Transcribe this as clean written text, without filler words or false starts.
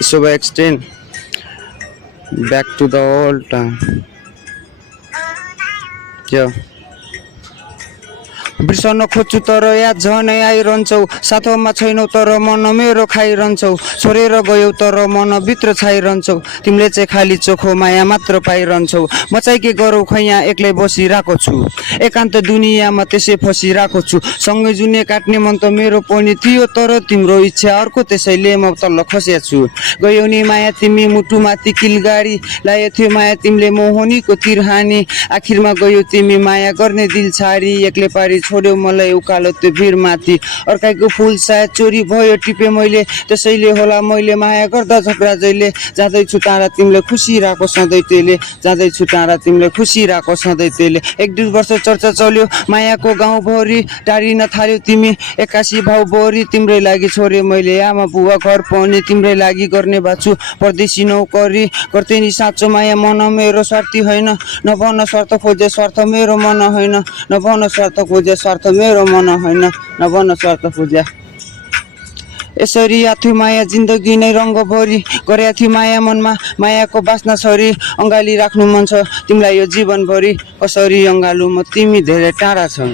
So extend back to the old time. Yeah. बिर्सन खोज्छु तर याद झनै आइरहन्छौ साथमा छैनौ तर मन मेरो खाइरहन्छौ छोडेर गयौ तर मन भित्र छाइरहन्छौ तिमीले चाहिँ खाली चोखो माया मात्र पाइरहन्छौ म चाहिँ के गरौ खै यहाँ एक्लै बसिरहेको छु एकान्त दुनियाँमा त्यसै फसिरहेको छु सँगै जुने काट्ने मन त मेरो पनि थियो तर तिम्रो इच्छा अर्को त्यसैले म तल्ल खसेको छु गयौ नि माया तिमी मुटुमाथि किलगाडी लायो थियो माया तिमीले मोहनीको तिरहानी आखिरमा गयौ तिमी माया गर्ने दिल छाडी एक्लै पारी छोड्यौ मलाई उकालो त्यो भिरमाथि अर्काको फुल सायद चोरी भयो टिपे मैले त्यसैले होला मैले माया गर्दा झगडा जहिले जाँदैछु टाढा तिमीले खुसी राखो सधैँ त्यसले जाँदैछु टाढा तिमीले खुसी राखो सधैँ त्यसले एक दुई वर्ष चर्चा चल्यो मायाको गाउँभरि टाढिन थाल्यौ तिमी 81 भाउ बोरी तिम्रै लागि छोरे मैले आमा बुवा घर पनि तिम्रै लागि गर्ने बाछु परदेशी नौकरी गर्थे नि साँचो माया मन मेरो स्वार्थी होइन नभन स्वार्थ खोजे स्वार्थ मेरो मन होइन नभन स्वार्थ खोजे स्वार्थ मेरो मन होइन नभन स्वार्थ खोजे यसरी आथ्यो माया जिन्दगी नै रङ्गभरि गरेका थियो माया मनमा मायाको बास्ना छरी अँगाली राख्नु मन छ तिमीलाई यो जीवनभरि कसरी अँगालु म तिमी धेरै टाढा छौ।